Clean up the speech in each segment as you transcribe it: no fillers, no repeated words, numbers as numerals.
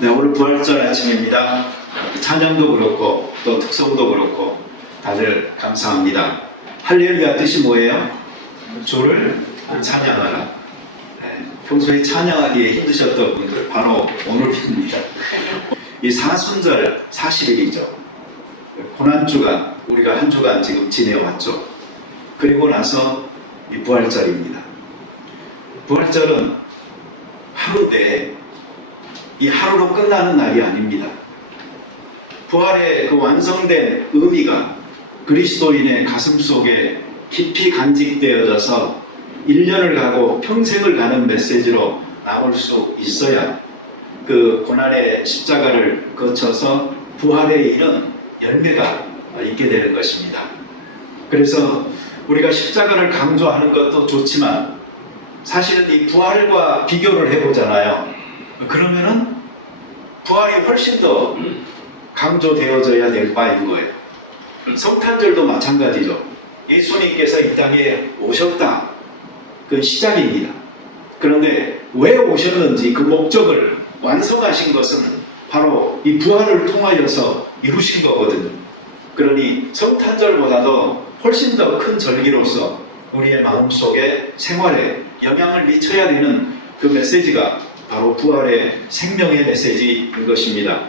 네, 오늘 부활절 아침입니다. 찬양도 그렇고 또 특성도 그렇고 다들 감사합니다. 할렐루야 뜻이 뭐예요? 주를 찬양하라. 네, 평소에 찬양하기에 힘드셨던 분들 바로 오늘입니다. 이 사순절 40일이죠. 고난주간 우리가 한 주간 지금 지내왔죠. 그리고 나서 이 부활절입니다. 부활절은 하루인데 이 하루로 끝나는 날이 아닙니다. 부활의 그 완성된 의미가 그리스도인의 가슴 속에 깊이 간직되어져서 1년을 가고 평생을 가는 메시지로 나올 수 있어야 그 고난의 십자가를 거쳐서 부활에 이른 열매가 있게 되는 것입니다. 그래서 우리가 십자가를 강조하는 것도 좋지만 사실은 이 부활과 비교를 해보잖아요. 그러면은 부활이 훨씬 더 강조되어져야 될 바인 거예요. 성탄절도 마찬가지죠. 예수님께서 이 땅에 오셨다. 그 시작입니다. 그런데 왜 오셨는지 그 목적을 완성하신 것은 바로 이 부활을 통하여서 이루신 거거든요. 그러니 성탄절보다도 훨씬 더 큰 절기로서 우리의 마음속에 생활에 영향을 미쳐야 되는 그 메시지가 바로 부활의 생명의 메시지인 것입니다.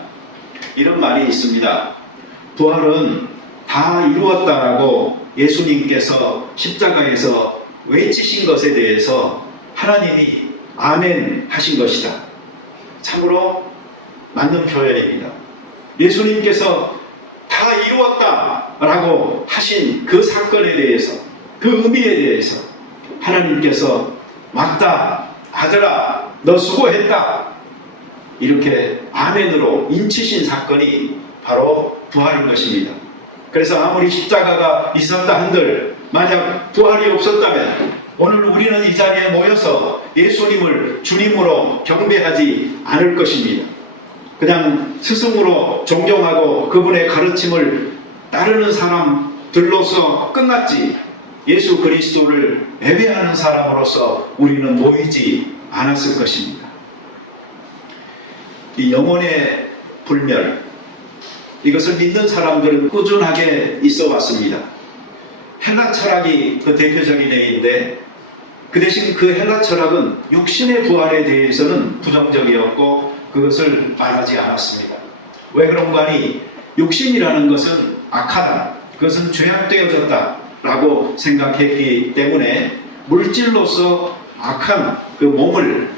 이런 말이 있습니다. 부활은 다 이루었다라고 예수님께서 십자가에서 외치신 것에 대해서 하나님이 아멘 하신 것이다. 참으로 맞는 표현입니다. 예수님께서 다 이루었다라고 하신 그 사건에 대해서, 그 의미에 대해서 하나님께서 맞다, 아들아 너 수고했다 이렇게 아멘으로 인치신 사건이 바로 부활인 것입니다. 그래서 아무리 십자가가 있었다 한들 만약 부활이 없었다면 오늘 우리는 이 자리에 모여서 예수님을 주님으로 경배하지 않을 것입니다. 그냥 스승으로 존경하고 그분의 가르침을 따르는 사람들로서 끝났지 예수 그리스도를 예배하는 사람으로서 우리는 모이지 않았을 것입니다. 이 영혼의 불멸, 이것을 믿는 사람들은 꾸준하게 있어 왔습니다. 헬라 철학이 그 대표적인 예인데 그 대신 그 헬라 철학은 육신의 부활에 대해서는 부정적이었고 그것을 말하지 않았습니다. 왜 그런가 하니 육신이라는 것은 악하다, 그것은 죄악되어졌다 라고 생각했기 때문에 물질로서 악한 그 몸을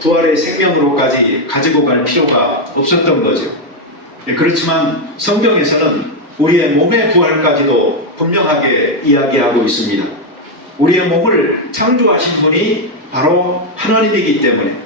부활의 생명으로까지 가지고 갈 필요가 없었던 거죠. 그렇지만 성경에서는 우리의 몸의 부활까지도 분명하게 이야기하고 있습니다. 우리의 몸을 창조하신 분이 바로 하나님이기 때문에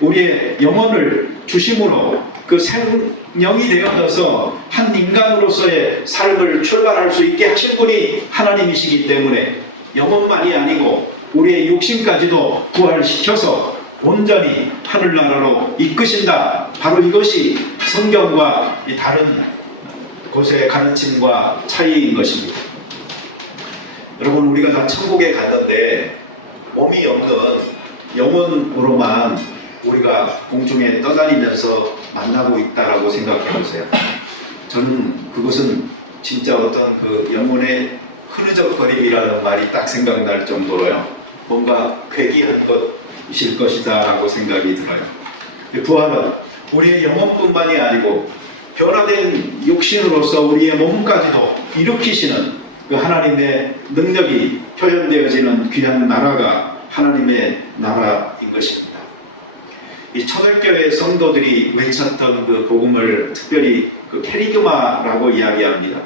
우리의 영혼을 주심으로 그 생명이 되어져서 한 인간으로서의 삶을 출발할 수 있게 하신 분이 하나님이시기 때문에 영혼만이 아니고 우리의 육신까지도 부활시켜서 온전히 하늘나라로 이끄신다. 바로 이것이 성경과 이 다른 곳의 가르침과 차이인 것입니다. 여러분, 우리가 다 천국에 갔는데 몸이 없는 영혼으로만 우리가 공중에 떠다니면서 만나고 있다라고 생각해 보세요. 저는 그것은 진짜 어떤 그 영혼의 흐느적거림이라는 말이 딱 생각날 정도로요. 뭔가 괴기한 것이실 것이다 라고 생각이 들어요. 부활은 우리의 영혼뿐만이 아니고 변화된 육신으로서 우리의 몸까지도 일으키시는 그 하나님의 능력이 표현되어지는 귀한 나라가 하나님의 나라인 것입니다. 이 초대교회 성도들이 외쳤던 그 복음을 특별히 그 캐리그마라고 이야기합니다.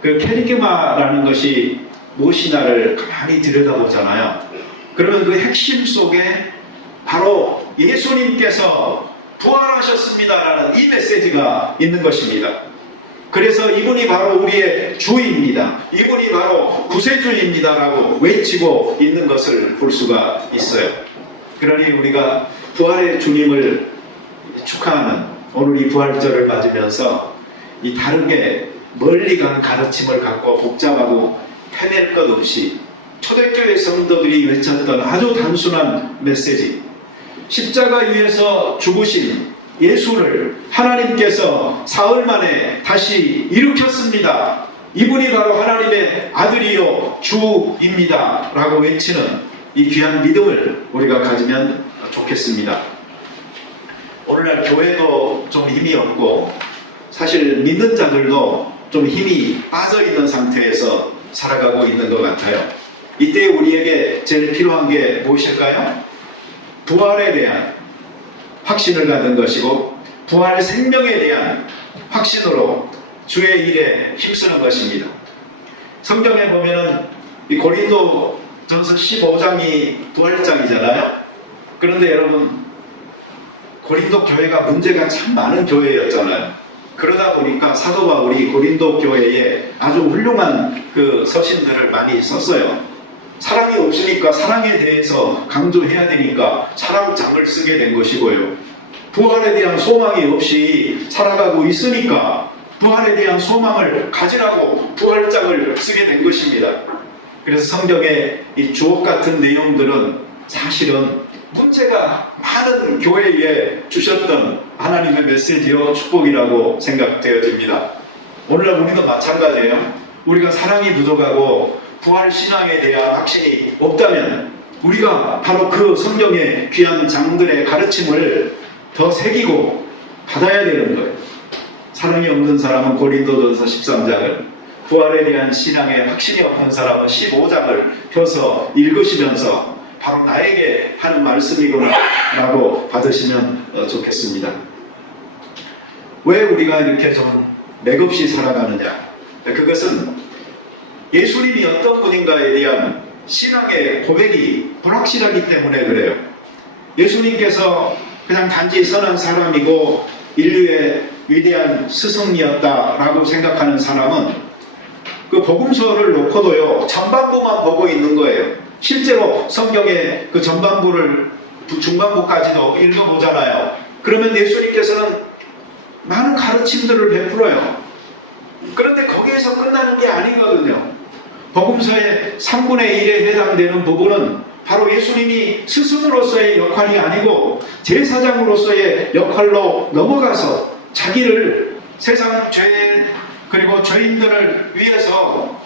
그 캐리그마라는 것이 무엇이냐를 가만히 들여다보잖아요. 그러면 그 핵심 속에 바로 예수님께서 부활하셨습니다라는 이 메시지가 있는 것입니다. 그래서 이분이 바로 우리의 주입니다. 이분이 바로 구세주입니다라고 외치고 있는 것을 볼 수가 있어요. 그러니 우리가 부활의 주님을 축하하는 오늘 이 부활절을 맞으면서 이 다르게 멀리 간 가르침을 갖고 복잡하고 헤맬 것 없이 초대교회 성도들이 외쳤던 아주 단순한 메시지, 십자가 위에서 죽으신 예수를 하나님께서 사흘 만에 다시 일으켰습니다. 이분이 바로 하나님의 아들이요 주입니다 라고 외치는 이 귀한 믿음을 우리가 가지면 좋겠습니다. 오늘날 교회도 좀 힘이 없고 사실 믿는 자들도 좀 힘이 빠져있는 상태에서 살아가고 있는 것 같아요. 이때 우리에게 제일 필요한 게 무엇일까요? 부활에 대한 확신을 갖는 것이고 부활 생명에 대한 확신으로 주의 일에 힘쓰는 것입니다. 성경에 보면은 이 고린도 전서 15장이 부활장이잖아요. 그런데 여러분 고린도 교회가 문제가 참 많은 교회였잖아요. 그러다 보니까 사도 바울이 고린도 교회에 아주 훌륭한 그 서신들을 많이 썼어요. 사랑이 없으니까 사랑에 대해서 강조해야 되니까 사랑장을 쓰게 된 것이고요. 부활에 대한 소망이 없이 살아가고 있으니까 부활에 대한 소망을 가지라고 부활장을 쓰게 된 것입니다. 그래서 성경의 이 주옥 같은 내용들은 사실은 문제가 많은 교회에 주셨던 하나님의 메시지요 축복이라고 생각되어집니다. 오늘날 우리도 마찬가지예요. 우리가 사랑이 부족하고 부활 신앙에 대한 확신이 없다면 우리가 바로 그 성경의 귀한 장들의 가르침을 더 새기고 받아야 되는 거예요. 사랑이 없는 사람은 고린도전서 13장을, 부활에 대한 신앙의 확신이 없는 사람은 15장을 펴서 읽으시면서 바로 나에게 하는 말씀이구나 라고 받으시면 좋겠습니다. 왜 우리가 이렇게 좀 맥없이 살아가느냐? 그것은 예수님이 어떤 분인가에 대한 신앙의 고백이 불확실하기 때문에 그래요. 예수님께서 그냥 단지 선한 사람이고 인류의 위대한 스승이었다라고 생각하는 사람은 그 복음서를 놓고도요 전반부만 보고 있는 거예요. 실제로 성경의 그 전반부를 중반부까지도 읽어보잖아요. 그러면 예수님께서는 많은 가르침들을 베풀어요. 그런데 거기에서 끝나는 게 아니거든요. 복음서의 3분의 1에 해당되는 부분은 바로 예수님이 스승으로서의 역할이 아니고 제사장으로서의 역할로 넘어가서 자기를 세상 죄 그리고 죄인들을 위해서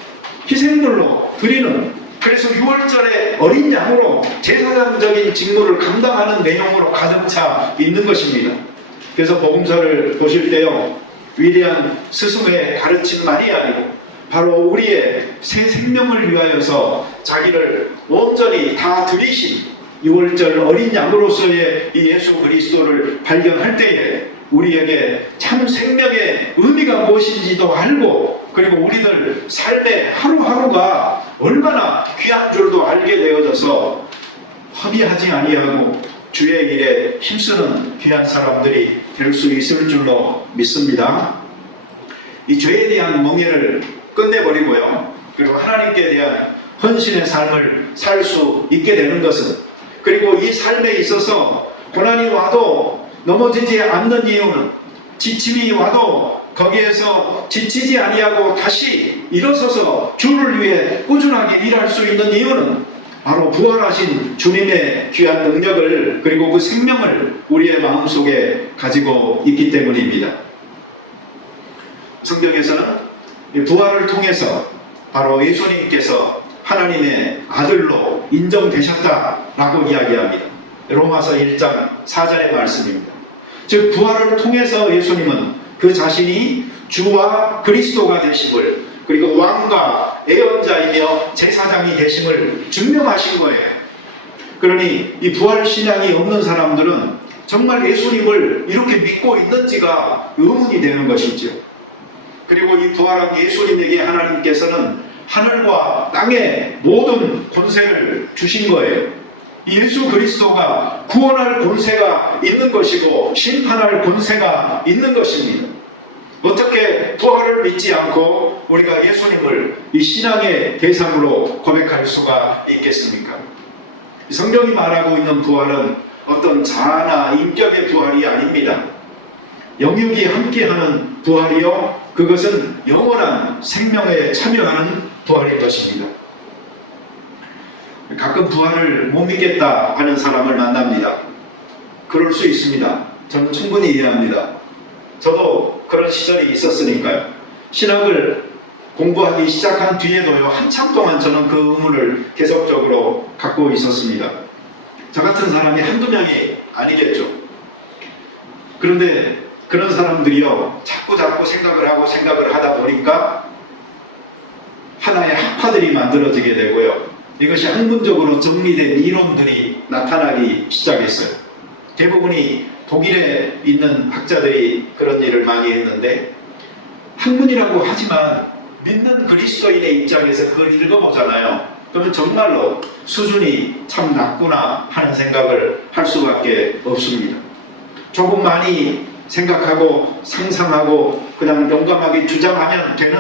희생물로 드리는, 그래서 6월절에 어린 양으로 제사장적인 직무를 감당하는 내용으로 가득 차 있는 것입니다. 그래서 복음서를 보실 때요 위대한 스승의 가르침만이 아니고 바로 우리의 새 생명을 위하여서 자기를 온전히 다 드리신 6월절 어린 양으로서의 이 예수 그리스도를 발견할 때에 우리에게 참 생명의 의미가 무엇인지도 알고, 그리고 우리들 삶의 하루하루가 얼마나 귀한 줄도 알게 되어져서 허비하지 아니하고 주의 일에 힘쓰는 귀한 사람들이 될 수 있을 줄로 믿습니다. 이 죄에 대한 멍에를 끝내버리고요, 그리고 하나님께 대한 헌신의 삶을 살 수 있게 되는 것은, 그리고 이 삶에 있어서 고난이 와도 넘어지지 않는 이유는, 지침이 와도 거기에서 지치지 아니하고 다시 일어서서 주를 위해 꾸준하게 일할 수 있는 이유는 바로 부활하신 주님의 귀한 능력을, 그리고 그 생명을 우리의 마음속에 가지고 있기 때문입니다. 성경에서는 부활을 통해서 바로 예수님께서 하나님의 아들로 인정되셨다라고 이야기합니다. 로마서 1장 4절의 말씀입니다. 즉 부활을 통해서 예수님은 그 자신이 주와 그리스도가 되심을, 그리고 왕과 애언자이며 제사장이 되심을 증명하신 거예요. 그러니 이 부활 신앙이 없는 사람들은 정말 예수님을 이렇게 믿고 있는지가 의문이 되는 것이죠. 그리고 이 부활한 예수님에게 하나님께서는 하늘과 땅의 모든 권세를 주신 거예요. 예수 그리스도가 구원할 권세가 있는 것이고 심판할 권세가 있는 것입니다. 어떻게 부활을 믿지 않고 우리가 예수님을 이 신앙의 대상으로 고백할 수가 있겠습니까? 성경이 말하고 있는 부활은 어떤 자아나 인격의 부활이 아닙니다. 영육이 함께하는 부활이요, 그것은 영원한 생명에 참여하는 부활인 것입니다. 가끔 부활을 못 믿겠다 하는 사람을 만납니다. 그럴 수 있습니다. 저는 충분히 이해합니다. 저도 그런 시절이 있었으니까요. 신학을 공부하기 시작한 뒤에도요, 한참 동안 저는 그 의문을 계속적으로 갖고 있었습니다. 저 같은 사람이 한두 명이 아니겠죠. 그런데 그런 사람들이요, 자꾸 생각을 하다 보니까 하나의 학파들이 만들어지게 되고요. 이것이 학문적으로 정리된 이론들이 나타나기 시작했어요. 대부분이 독일에 있는 학자들이 그런 일을 많이 했는데, 학문이라고 하지만 믿는 그리스도인의 입장에서 그걸 읽어보잖아요. 그러면 정말로 수준이 참 낮구나 하는 생각을 할 수밖에 없습니다. 조금 많이 생각하고 상상하고 그냥 용감하게 주장하면 되는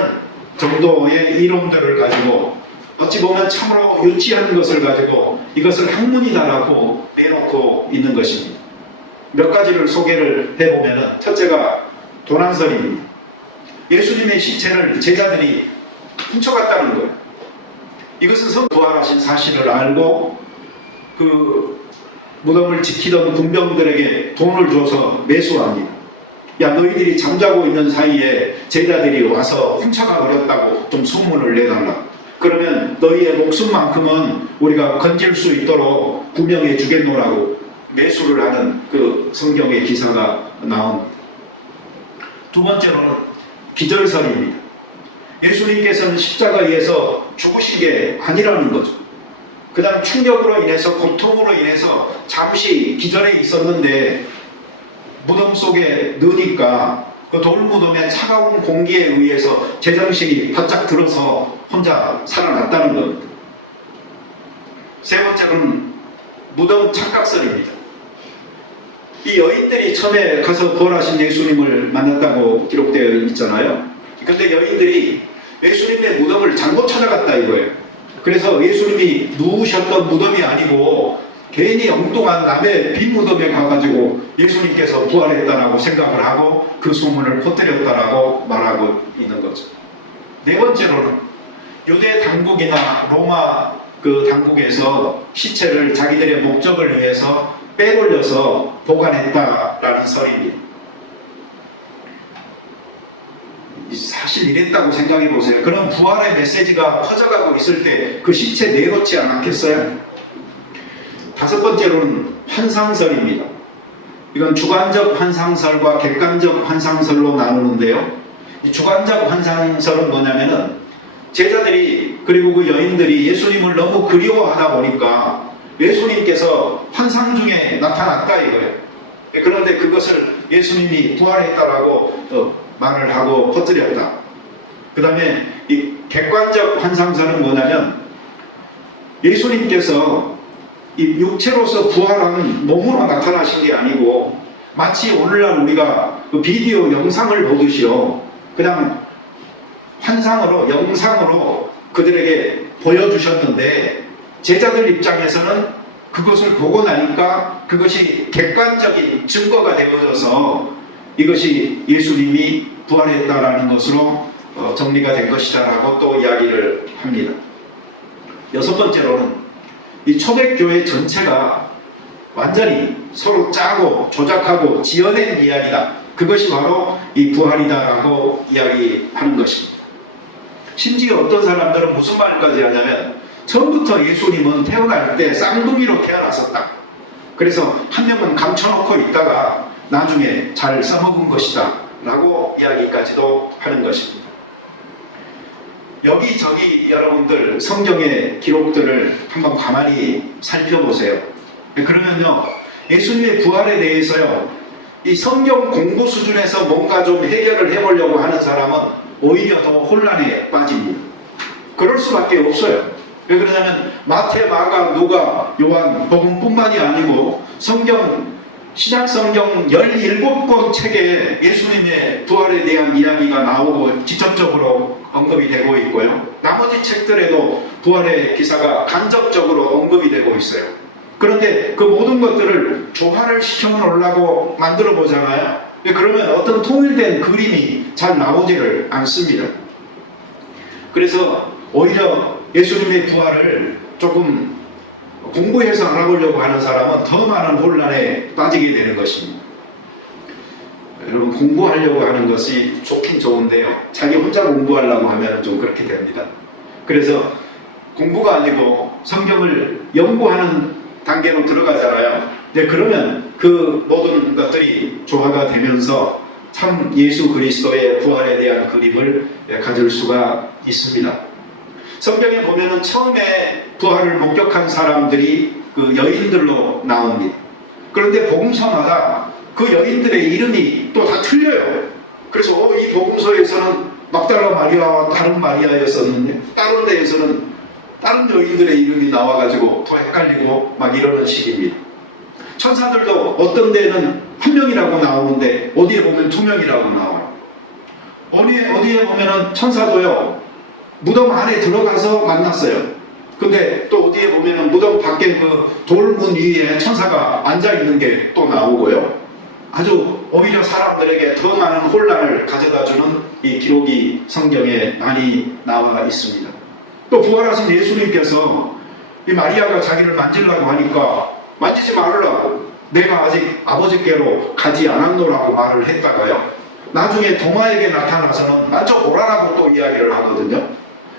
정도의 이론들을 가지고, 어찌 보면 참으로 유치한 것을 가지고 이것을 학문이다라고 내놓고 있는 것입니다. 몇 가지를 소개를 해보면, 첫째가 도난설입니다. 예수님의 시체를 제자들이 훔쳐갔다는 거예요. 이것은 성령 부활하신 사실을 알고 그 무덤을 지키던 군병들에게 돈을 줘서 매수합니다. 야, 너희들이 잠자고 있는 사이에 제자들이 와서 훔쳐가 버렸다고 좀 소문을 내달라. 그러면 너희의 목숨만큼은 우리가 건질 수 있도록 구명해 주겠노라고 매수를 하는 그 성경의 기사가 나옵니다. 두 번째로는 기절설입니다. 예수님께서는 십자가에서 죽으신 게 아니라는 거죠. 그냥 충격으로 인해서, 고통으로 인해서 잠시 기절해 있었는데 무덤 속에 넣으니까 그 돌무덤의 차가운 공기에 의해서 제정신이 바짝 들어서 혼자 살아났다는 겁니다. 세 번째는 무덤 착각설입니다. 이 여인들이 처음에 가서 부활하신 예수님을 만났다고 기록되어 있잖아요. 근데 여인들이 예수님의 무덤을 잘못 찾아갔다 이거예요. 그래서 예수님이 누우셨던 무덤이 아니고 괜히 엉뚱한 남의 빈 무덤에 가가지고 예수님께서 부활했다라고 생각을 하고 그 소문을 퍼뜨렸다라고 말하고 있는 거죠. 네 번째로는 유대 당국이나 로마 그 당국에서 시체를 자기들의 목적을 위해서 빼돌려서 보관했다라는 설입니다. 사실 이랬다고 생각해 보세요. 그럼 부활의 메시지가 퍼져가고 있을 때 그 시체 내놓지 않았겠어요? 다섯 번째로는 환상설입니다. 이건 주관적 환상설과 객관적 환상설로 나누는데요. 이 주관적 환상설은 뭐냐면은 제자들이 그리고 그 여인들이 예수님을 너무 그리워하다 보니까 예수님께서 환상 중에 나타났다 이거예요. 그런데 그것을 예수님이 부활했다라고 말을 하고 퍼뜨렸다. 그 다음에 이 객관적 환상설은 뭐냐면 예수님께서 이 육체로서 부활한 몸으로 나타나신 게 아니고 마치 오늘날 우리가 그 비디오 영상을 보듯이요, 그냥 환상으로 영상으로 그들에게 보여주셨는데 제자들 입장에서는 그것을 보고 나니까 그것이 객관적인 증거가 되어져서 이것이 예수님이 부활했다라는 것으로 정리가 된 것이다라고 또 이야기를 합니다. 여섯 번째로는 이 초대교회 전체가 완전히 서로 짜고 조작하고 지어낸 이야기다. 그것이 바로 이 부활이다라고 이야기하는 것입니다. 심지어 어떤 사람들은 무슨 말까지 하냐면 처음부터 예수님은 태어날 때 쌍둥이로 태어났었다. 그래서 한 명은 감춰놓고 있다가 나중에 잘 써먹은 것이다 라고 이야기까지도 하는 것입니다. 여기저기 여러분들 성경의 기록들을 한번 가만히 살펴보세요. 그러면요, 예수님의 부활에 대해서요, 이 성경 공부 수준에서 뭔가 좀 해결을 해보려고 하는 사람은 오히려 더 혼란에 빠집니다. 그럴 수밖에 없어요. 왜 그러냐면 마태, 마가, 누가, 요한, 복음뿐만이 아니고 신약 성경 17권 책에 예수님의 부활에 대한 이야기가 나오고 직접적으로 언급이 되고 있고요. 나머지 책들에도 부활의 기사가 간접적으로 언급이 되고 있어요. 그런데 그 모든 것들을 조화를 시켜놓으려고 만들어 보잖아요. 그러면 어떤 통일된 그림이 잘 나오지를 않습니다. 그래서 오히려 예수님의 부활을 조금 공부해서 알아보려고 하는 사람은 더 많은 혼란에 빠지게 되는 것입니다. 여러분 공부하려고 하는 것이 좋긴 좋은데요. 자기 혼자 공부하려고 하면 좀 그렇게 됩니다. 그래서 공부가 아니고 성경을 연구하는 단계로 들어가잖아요. 네, 그러면 그 모든 것들이 조화가 되면서 참 예수 그리스도의 부활에 대한 그림을 가질 수가 있습니다. 성경에 보면은 처음에 부활을 목격한 사람들이 그 여인들로 나옵니다. 그런데 복음서마다 그 여인들의 이름이 또 다 틀려요. 그래서 이 복음서에서는 막달라 마리아와 다른 마리아였었는데 다른 데에서는 다른 여인들의 이름이 나와가지고 더 헷갈리고 막 이러는 식입니다. 천사들도 어떤 데는 한 명이라고 나오는데 어디에 보면 두 명이라고 나와요. 어디에 보면은 천사도요 무덤 안에 들어가서 만났어요. 근데 또 어디에 보면은 무덤 밖에 그 돌문 위에 천사가 앉아있는 게 또 나오고요. 아주 오히려 사람들에게 더 많은 혼란을 가져다주는 이 기록이 성경에 많이 나와 있습니다. 또 부활하신 예수님께서 이 마리아가 자기를 만지려고 하니까 만지지 말으라고, 내가 아직 아버지께로 가지 않았노라고 말을 했다가요, 나중에 동화에게 나타나서는 만져보라라고 또 이야기를 하거든요.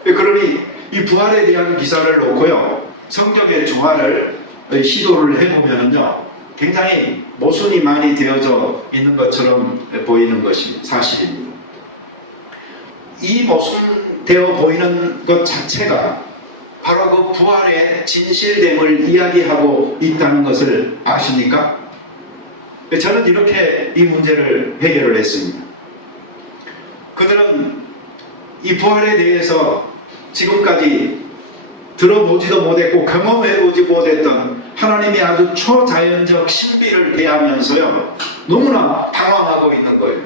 그러니 이 부활에 대한 기사를 놓고요 성경의 조화를 시도를 해보면은요 굉장히 모순이 많이 되어져 있는 것처럼 보이는 것이 사실입니다. 이 모순되어 보이는 것 자체가 바로 그 부활의 진실됨을 이야기하고 있다는 것을 아십니까? 저는 이렇게 이 문제를 해결을 했습니다. 그들은 이 부활에 대해서 지금까지 들어보지도 못했고 경험해보지 못했던 하나님의 아주 초자연적 신비를 대하면서요 너무나 당황하고 있는 거예요.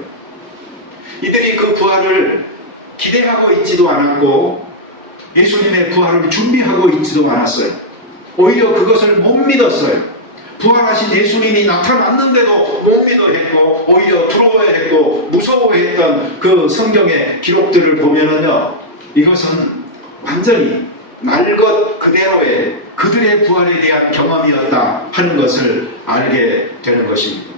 이들이 그 부활을 기대하고 있지도 않았고 예수님의 부활을 준비하고 있지도 않았어요. 오히려 그것을 못 믿었어요. 부활하신 예수님이 나타났는데도 못 믿어 했고 오히려 두려워야 했고 무서워했던 그 성경의 기록들을 보면은요 이것은 완전히 날 것 그대로의 그들의 부활에 대한 경험이었다 하는 것을 알게 되는 것입니다.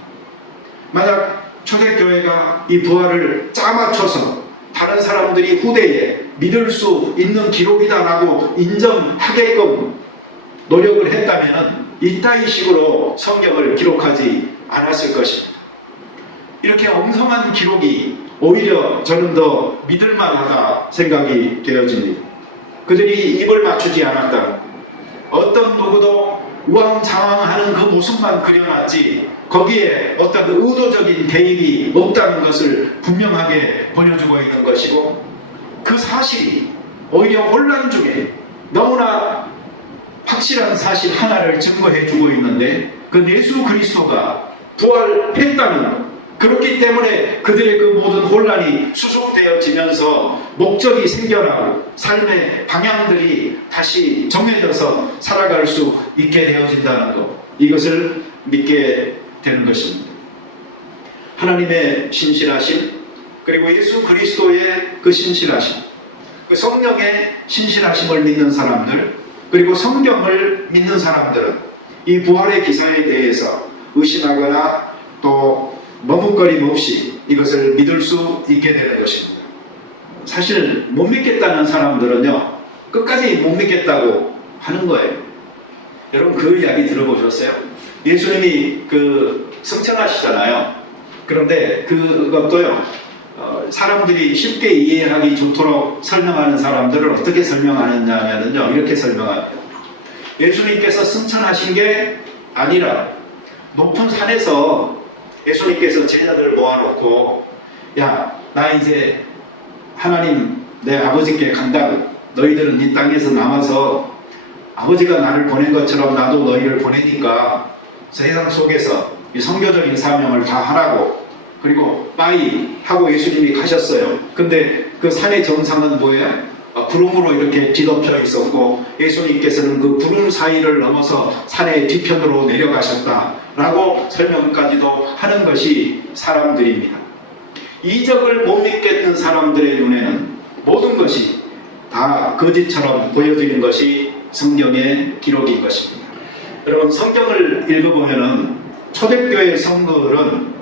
만약 초대교회가 이 부활을 짜맞춰서 다른 사람들이 후대에 믿을 수 있는 기록이다라고 인정하게끔 노력을 했다면 이따위 식으로 성경을 기록하지 않았을 것입니다. 이렇게 엉성한 기록이 오히려 저는 더 믿을만하다 생각이 되어집니다. 그들이 입을 맞추지 않았다. 어떤 누구도 우왕좌왕하는 그 모습만 그려놨지 거기에 어떤 의도적인 개입이 없다는 것을 분명하게 보여주고 있는 것이고 그 사실이 오히려 혼란 중에 너무나 확실한 사실 하나를 증거해주고 있는데 그 예수 그리스도가 부활했다는 그렇기 때문에 그들의 그 모든 혼란이 수속되어지면서 목적이 생겨나고 삶의 방향들이 다시 정해져서 살아갈 수 있게 되어진다는 것, 이것을 믿게 되는 것입니다. 하나님의 신실하심 그리고 예수 그리스도의 그 신실하심, 그 성령의 신실하심을 믿는 사람들 그리고 성경을 믿는 사람들은 이 부활의 기사에 대해서 의심하거나 또 머뭇거림 없이 이것을 믿을 수 있게 되는 것입니다. 사실 못 믿겠다는 사람들은요 끝까지 못 믿겠다고 하는 거예요. 여러분 그 이야기 들어보셨어요? 예수님이 그 승천하시잖아요. 그런데 그것도요 사람들이 쉽게 이해하기 좋도록 설명하는 사람들을 어떻게 설명하느냐면요 이렇게 설명합니다. 예수님께서 승천하신 게 아니라 높은 산에서 예수님께서 제자들을 모아놓고 야, 나 이제 하나님 내 아버지께 간다고, 너희들은 이 땅에서 남아서 아버지가 나를 보낸 것처럼 나도 너희를 보내니까 세상 속에서 이 선교적인 사명을 다 하라고, 그리고 빠이 하고 예수님이 가셨어요. 근데 그 산의 정상은 뭐예요? 구름으로 이렇게 뒤덮여 있었고 예수님께서는 그 구름 사이를 넘어서 산의 뒤편으로 내려가셨다라고 설명까지도 하는 것이 사람들입니다. 이적을 못 믿겠는 사람들의 눈에는 모든 것이 다 거짓처럼 보여지는 것이 성경의 기록인 것입니다. 여러분 성경을 읽어보면은 초대교회 성도들은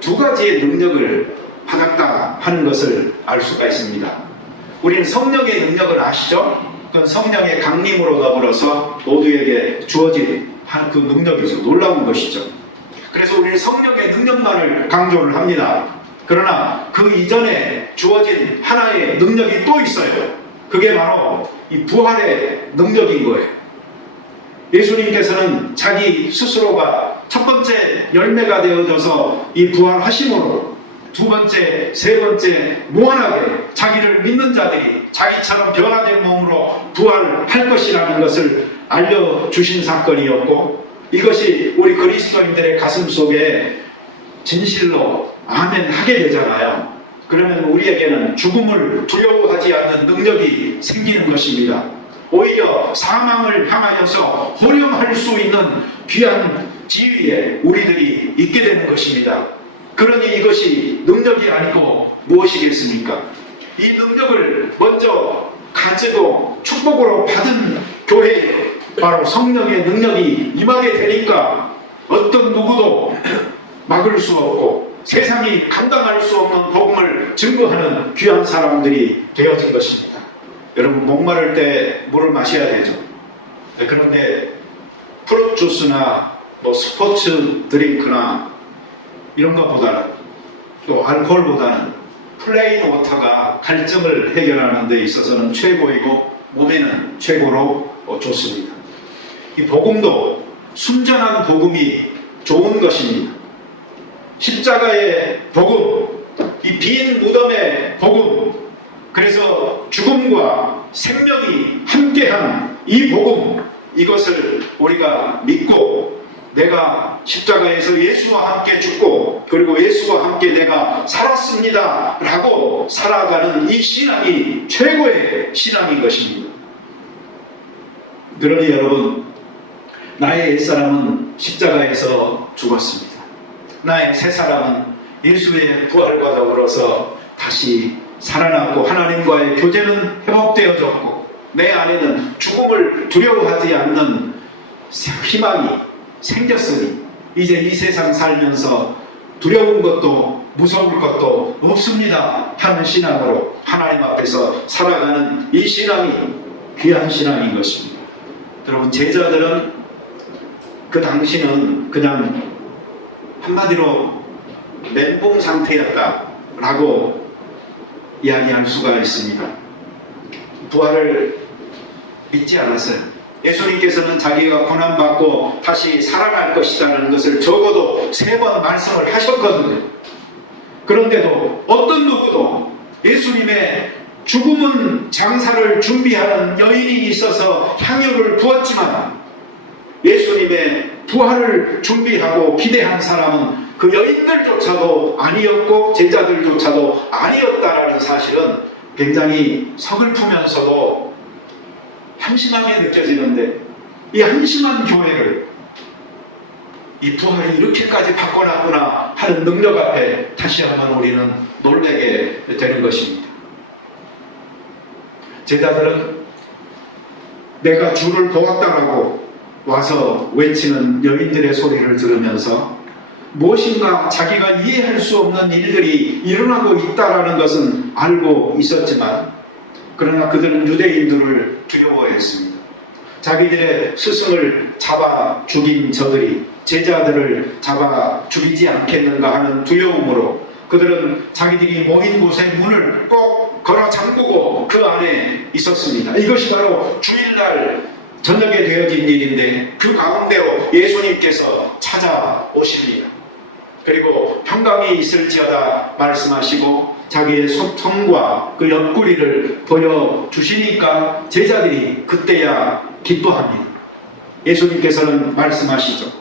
두 가지의 능력을 받았다 하는 것을 알 수가 있습니다. 우리는 성령의 능력을 아시죠? 그건 성령의 강림으로 더불어서 모두에게 주어진 그 능력이죠. 놀라운 것이죠. 그래서 우리는 성령의 능력만을 강조를 합니다. 그러나 그 이전에 주어진 하나의 능력이 또 있어요. 그게 바로 이 부활의 능력인 거예요. 예수님께서는 자기 스스로가 첫 번째 열매가 되어져서 이 부활하심으로 두 번째, 세 번째 무한하게 자기를 믿는 자들이 자기처럼 변화된 몸으로 부활할 것이라는 것을 알려주신 사건이었고, 이것이 우리 그리스도인들의 가슴 속에 진실로 아멘 하게 되잖아요. 그러면 우리에게는 죽음을 두려워하지 않는 능력이 생기는 것입니다. 오히려 사망을 향하여서 호령할 수 있는 귀한 지위에 우리들이 있게 되는 것입니다. 그러니 이것이 능력이 아니고 무엇이겠습니까? 이 능력을 먼저 가지고 축복으로 받은 교회에 바로 성령의 능력이 임하게 되니까 어떤 누구도 막을 수 없고 세상이 감당할 수 없는 복음을 증거하는 귀한 사람들이 되어진 것입니다. 여러분, 목마를 때 물을 마셔야 되죠. 그런데 프루트 주스나 스포츠 드링크나 이런 것보다는, 또 알코올보다는 플레인 워터가 갈증을 해결하는 데 있어서는 최고이고 몸에는 최고로 좋습니다. 이 복음도 순전한 복음이 좋은 것입니다. 십자가의 복음, 이 빈 무덤의 복음, 그래서 죽음과 생명이 함께한 이 복음, 이것을 우리가 믿고 내가 십자가에서 예수와 함께 죽고 그리고 예수와 함께 내가 살았습니다 라고 살아가는 이 신앙이 최고의 신앙인 것입니다. 그러니 여러분, 나의 옛사람은 십자가에서 죽었습니다. 나의 새사람은 예수의 부활과 더불어서 다시 살아났고 하나님과의 교제는 회복되어졌고 내 안에는 죽음을 두려워하지 않는 희망이 생겼으니 이제 이 세상 살면서 두려운 것도 무서울 것도 없습니다 하는 신앙으로 하나님 앞에서 살아가는 이 신앙이 귀한 신앙인 것입니다. 여러분, 제자들은 그 당시는 그냥 한마디로 멘붕 상태였다라고 이야기할 수가 있습니다. 부활을 믿지 않았어요. 예수님께서는 자기가 고난받고 다시 살아날 것이라는 것을 적어도 3번 말씀을 하셨거든요. 그런데도 어떤 누구도 예수님의 죽음은 장사를 준비하는 여인이 있어서 향유를 부었지만 예수님의 부활을 준비하고 기대한 사람은 그 여인들조차도 아니었고 제자들조차도 아니었다라는 사실은 굉장히 서글프면서도 한심하게 느껴지는데, 이 한심한 교회를 이 부활이 이렇게까지 바꿔놨구나 하는 능력 앞에 다시 한번 우리는 놀라게 되는 것입니다. 제자들은 내가 주를 보았다라고 와서 외치는 여인들의 소리를 들으면서 무엇인가 자기가 이해할 수 없는 일들이 일어나고 있다는 것은 알고 있었지만, 그러나 그들은 유대인들을 두려워했습니다. 자기들의 스승을 잡아 죽인 저들이 제자들을 잡아 죽이지 않겠는가 하는 두려움으로 그들은 자기들이 모인 곳의 문을 꼭 걸어 잠그고 그 안에 있었습니다. 이것이 바로 주일날 저녁에 되어진 일인데 그 가운데로 예수님께서 찾아오십니다. 그리고 평강이 있을지어다 말씀하시고 자기의 손과 그 옆구리를 보여주시니까 제자들이 그때야 기뻐합니다. 예수님께서는 말씀하시죠.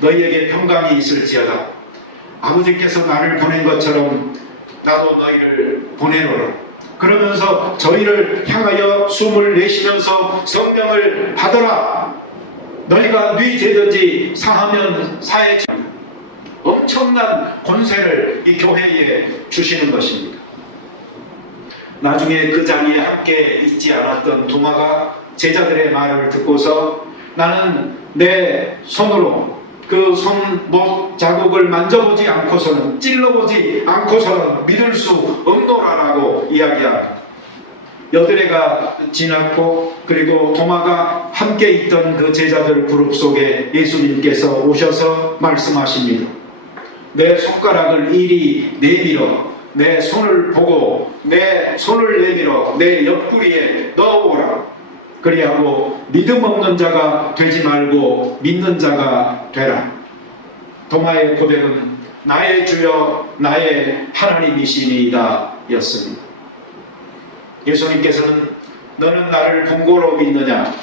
너희에게 평강이 있을지어다. 아버지께서 나를 보낸 것처럼 나도 너희를 보내노라. 그러면서 저희를 향하여 숨을 내쉬면서 성령을 받아라. 너희가 네 죄든지 사하면 사해. 엄청난 권세를 이 교회에 주시는 것입니다. 나중에 그 자리에 함께 있지 않았던 도마가 제자들의 말을 듣고서 나는 내 손으로 그 손목 자국을 만져보지 않고서는, 찔러보지 않고서는 믿을 수 없노라라고 이야기합니다. 여드레가 지났고, 그리고 도마가 함께 있던 그 제자들 그룹 속에 예수님께서 오셔서 말씀하십니다. 내 손가락을 이리 내밀어 내 손을 보고 내 손을 내밀어 내 옆구리에 넣어보라. 그리하고 믿음 없는 자가 되지 말고 믿는 자가 되라. 도마의 고백은 나의 주여 나의 하나님이시니이다 였습니다. 예수님께서는 너는 나를 본고로 믿느냐,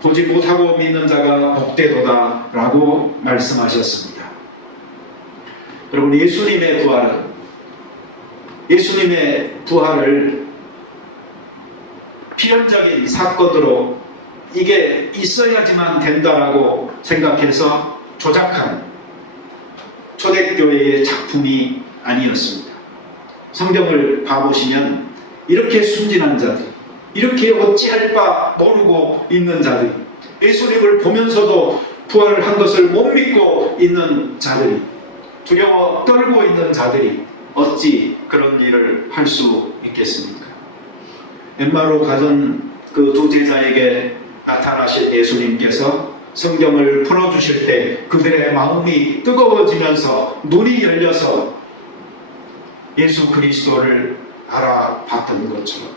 보지 못하고 믿는 자가 복되도다 라고 말씀하셨습니다. 여러분, 예수님의 부활을 필연적인 사건으로 이게 있어야지만 된다라고 생각해서 조작한 초대교회의 작품이 아니었습니다. 성경을 봐보시면 이렇게 순진한 자들, 이렇게 어찌할 바 모르고 있는 자들, 예수님을 보면서도 부활을 한 것을 못 믿고 있는 자들이, 두려워 떨고 있는 자들이 어찌 그런 일을 할 수 있겠습니까? 엠마로 가던 그 두 제자에게 나타나신 예수님께서 성경을 풀어주실 때 그들의 마음이 뜨거워지면서 눈이 열려서 예수 그리스도를 알아봤던 것처럼,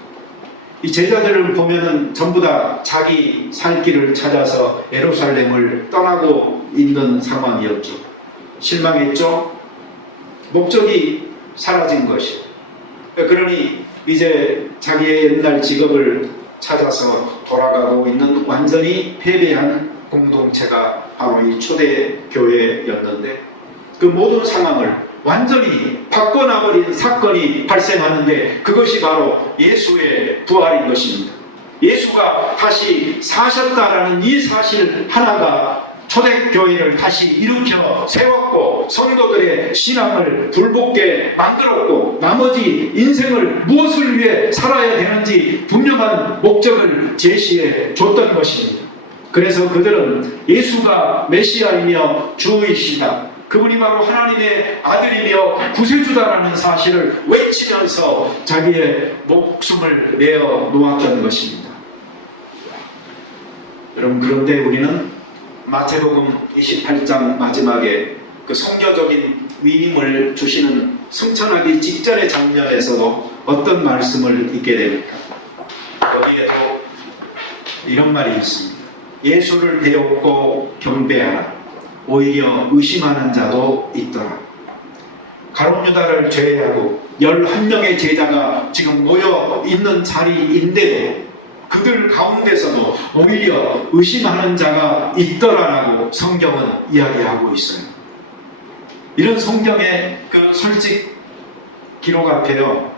이 제자들을 보면은 전부 다 자기 살 길을 찾아서 예루살렘을 떠나고 있는 상황이었죠. 실망했죠. 목적이 사라진 것이. 그러니 이제 자기의 옛날 직업을 찾아서 돌아가고 있는 완전히 패배한 공동체가 바로 이 초대교회였는데, 그 모든 상황을 완전히 바꿔놔버린 사건이 발생하는데, 그것이 바로 예수의 부활인 것입니다. 예수가 다시 사셨다라는 이 사실 하나가 초대교회를 다시 일으켜 세웠고, 성도들의 신앙을 불붙게 만들었고, 나머지 인생을 무엇을 위해 살아야 되는지 분명한 목적을 제시해 줬던 것입니다. 그래서 그들은 예수가 메시아이며 주이시다, 그분이 바로 하나님의 아들이며 구세주다라는 사실을 외치면서 자기의 목숨을 내어 놓았던 것입니다. 여러분, 그런데 우리는 마태복음 28장 마지막에 그 성경적인 위임을 주시는 승천하기 직전의 장면에서도 어떤 말씀을 읽게 됩니까? 거기에도 이런 말이 있습니다. 예수를 배웠고 경배하라. 오히려 의심하는 자도 있더라. 가룟 유다를 제외하고 11명의 제자가 지금 모여 있는 자리인데도 그들 가운데서도 오히려 의심하는 자가 있더라라고 성경은 이야기하고 있어요. 이런 성경의 그 솔직 기록 앞에요,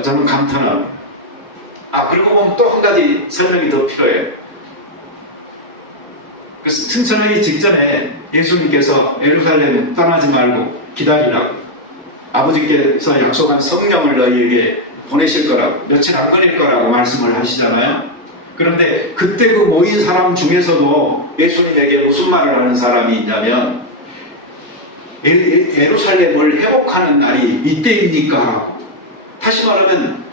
저는 감탄합니다. 그리고 보면 또 한 가지 설명이 더 필요해요. 그 승천하기 직전에 예수님께서 예루살렘 떠나지 말고 기다리라고, 아버지께서 약속한 성령을 너희에게 보내실 거라고, 며칠 안 걸릴 거라고 말씀을 하시잖아요. 그런데 그때 그 모인 사람 중에서도 예수님에게 무슨 말을 하는 사람이 있냐면, 예루살렘을 회복하는 날이 이때입니까? 다시 말하면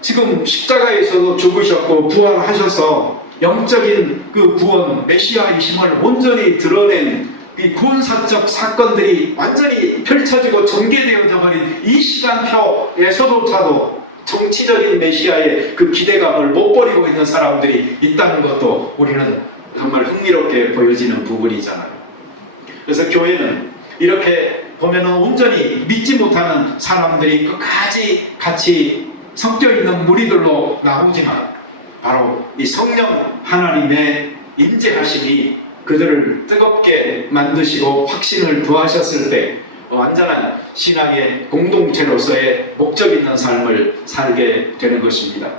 지금 십자가에서도 죽으셨고 부활하셔서 영적인 그 구원, 메시아이심을 온전히 드러낸 이 구원사적 사건들이 완전히 펼쳐지고 전개되어져 버린 이 시간표에서조차도 정치적인 메시아의 그 기대감을 못 버리고 있는 사람들이 있다는 것도 우리는 정말 흥미롭게 보여지는 부분이잖아요. 그래서 교회는 이렇게 보면은 온전히 믿지 못하는 사람들이 끝까지 같이 섞여 있는 무리들로 나오지만, 바로 이 성령 하나님의 임재하심이 그들을 뜨겁게 만드시고 확신을 더하셨을 때 완전한 신앙의 공동체로서의 목적 있는 삶을 살게 되는 것입니다.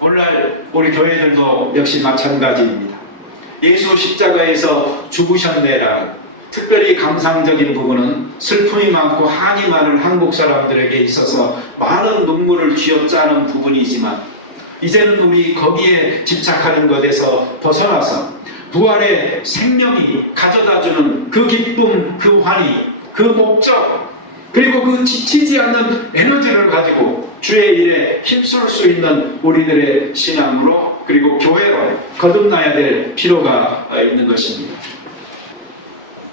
오늘날 우리 교회들도 역시 마찬가지입니다. 예수 십자가에서 죽으셨네라는, 특별히 감상적인 부분은 슬픔이 많고 한이 많은 한국 사람들에게 있어서 많은 눈물을 쥐어짜는 부분이지만, 이제는 우리 거기에 집착하는 것에서 벗어나서 부활의 생명이 가져다주는 그 기쁨, 그 환희, 그 목적, 그리고 그 지치지 않는 에너지를 가지고 주의 일에 힘쓸 수 있는 우리들의 신앙으로 그리고 교회로 거듭나야 될 필요가 있는 것입니다.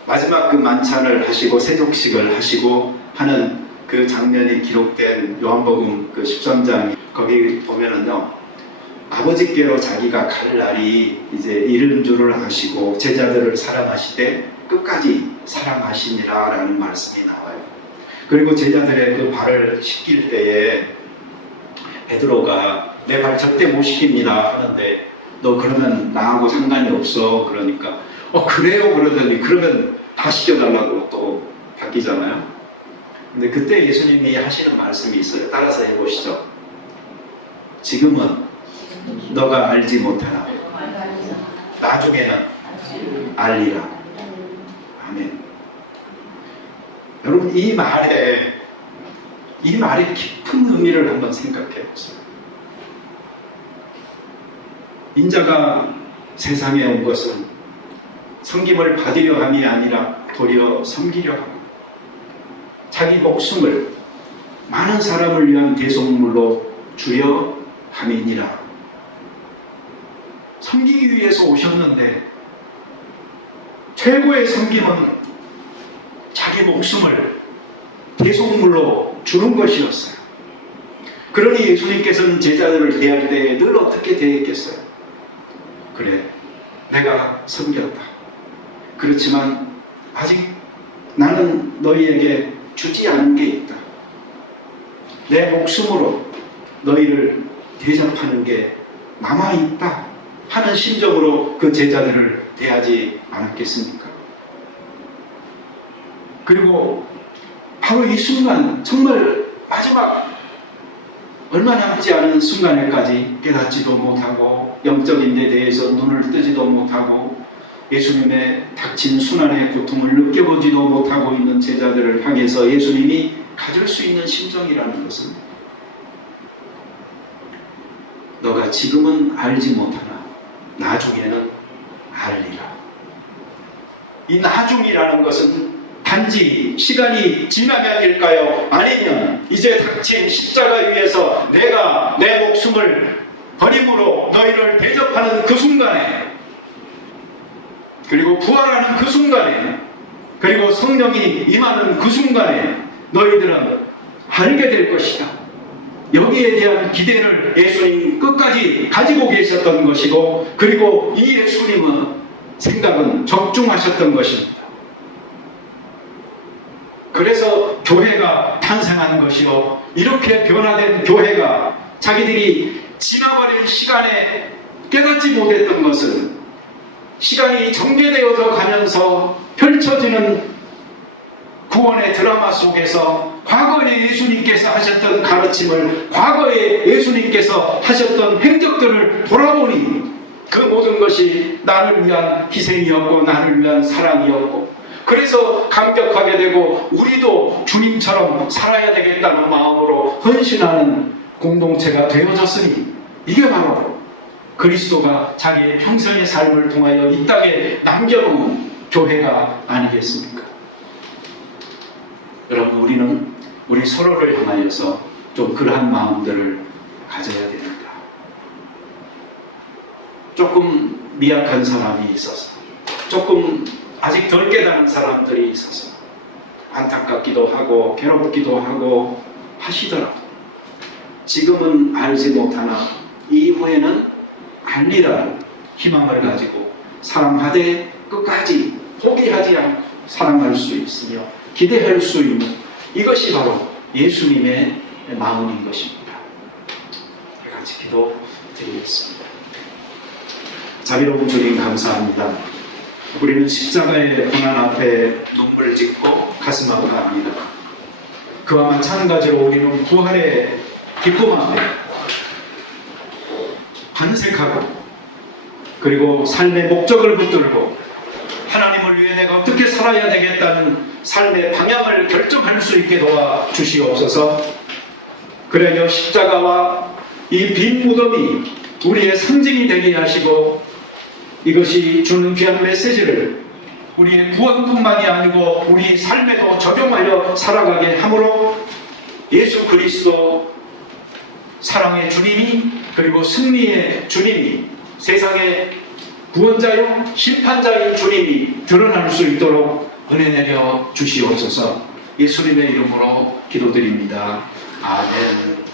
마지막 그 만찬을 하시고 세족식을 하시고 하는 그 장면이 기록된 요한복음 그 13장 거기 보면은요, 아버지께로 자기가 갈 날이 이제 이른 줄을 아시고 제자들을 사랑하시되 끝까지 사랑하시니라 라는 말씀이 나와요. 그리고 제자들의 그 발을 씻길 때에 베드로가 내 발 절대 못 씻깁니다 하는데, 너 그러면 나하고 상관이 없어 그러니까 그래요 그러더니, 그러면 다 씻겨달라고 또 바뀌잖아요. 근데 그때 예수님이 하시는 말씀이 있어요. 따라서 해보시죠. 지금은 너가 알지 못하나 나중에는 알리라. 아멘. 여러분, 이 말이 깊은 의미를 한번 생각해 보세요. 인자가 세상에 온 것은 섬김을 받으려 함이 아니라 도리어 섬기려 하고 자기 목숨을 많은 사람을 위한 대속물로 주려 함이니라. 섬기기 위해서 오셨는데 최고의 섬김은 자기 목숨을 대속물로 주는 것이었어요. 그러니 예수님께서는 제자들을 대할 때 늘 어떻게 대했겠어요? 그래, 내가 섬겼다. 그렇지만 아직 나는 너희에게 주지 않은 게 있다. 내 목숨으로 너희를 대접하는 게 남아있다 하는 심정으로 그 제자들을 대하지 않았겠습니까? 그리고 바로 이 순간, 정말 마지막 얼마 남지 않은 순간에까지 깨닫지도 못하고 영적인 데 대해서 눈을 뜨지도 못하고 예수님의 닥친 순환의 고통을 느껴보지도 못하고 있는 제자들을 향해서 예수님이 가질 수 있는 심정이라는 것은, 너가 지금은 알지 못하나 나중에는 알리라. 이 나중이라는 것은 단지 시간이 지나면일까요? 아니면 이제 닥친 십자가 위에서 내가 내 목숨을 버림으로 너희를 대접하는 그 순간에, 그리고 부활하는 그 순간에, 그리고 성령이 임하는 그 순간에 너희들은 알게 될 것이다. 여기에 대한 기대를 예수님 끝까지 가지고 계셨던 것이고, 그리고 이 예수님은 생각은 적중하셨던 것입니다. 그래서 교회가 탄생한 것이요, 이렇게 변화된 교회가 자기들이 지나버린 시간에 깨닫지 못했던 것은, 시간이 정제되어져 가면서 펼쳐지는 구원의 드라마 속에서 과거에 예수님께서 하셨던 가르침을, 과거에 예수님께서 하셨던 행적들을 돌아보니 그 모든 것이 나를 위한 희생이었고 나를 위한 사랑이었고, 그래서 감격하게 되고 우리도 주님처럼 살아야 되겠다는 마음으로 헌신하는 공동체가 되어졌으니, 이게 바로 그리스도가 자기의 평생의 삶을 통하여 이 땅에 남겨놓은 교회가 아니겠습니까? 여러분, 우리는 우리 서로를 향하여서 좀 그러한 마음들을 가져야 됩니다. 조금 미약한 사람이 있어서, 조금 아직 덜 깨달은 사람들이 있어서 안타깝기도 하고 괴롭기도 하고 하시더라도, 지금은 알지 못하나 이후에는 알리라는 희망을 가지고 사랑하되 끝까지 포기하지 않고 사랑할 수 있으며 기대할 수 있는, 이것이 바로 예수님의 마음인 것입니다. 같이 기도 드리겠습니다. 자비로운 주님, 감사합니다. 우리는 십자가의 고난 앞에 눈물 짓고 가슴 아파합니다. 그와 마찬가지로 우리는 부활의 기쁨 앞에 반색하고, 그리고 삶의 목적을 붙들고 하나님을 위해 내가 어떻게 살아야 되겠다는 삶의 방향을 결정할 수 있게 도와 주시옵소서. 그래요, 십자가와 이 빈 무덤이 우리의 상징이 되게 하시고, 이것이 주는 귀한 메시지를 우리의 구원뿐만이 아니고 우리 삶에도 적용하여 살아가게 함으로 예수 그리스도 사랑의 주님이 그리고 승리의 주님이 세상의 구원자요 심판자인 주님이 드러날 수 있도록 은혜 내려 주시옵소서. 예수님의 이름으로 기도드립니다. 아멘.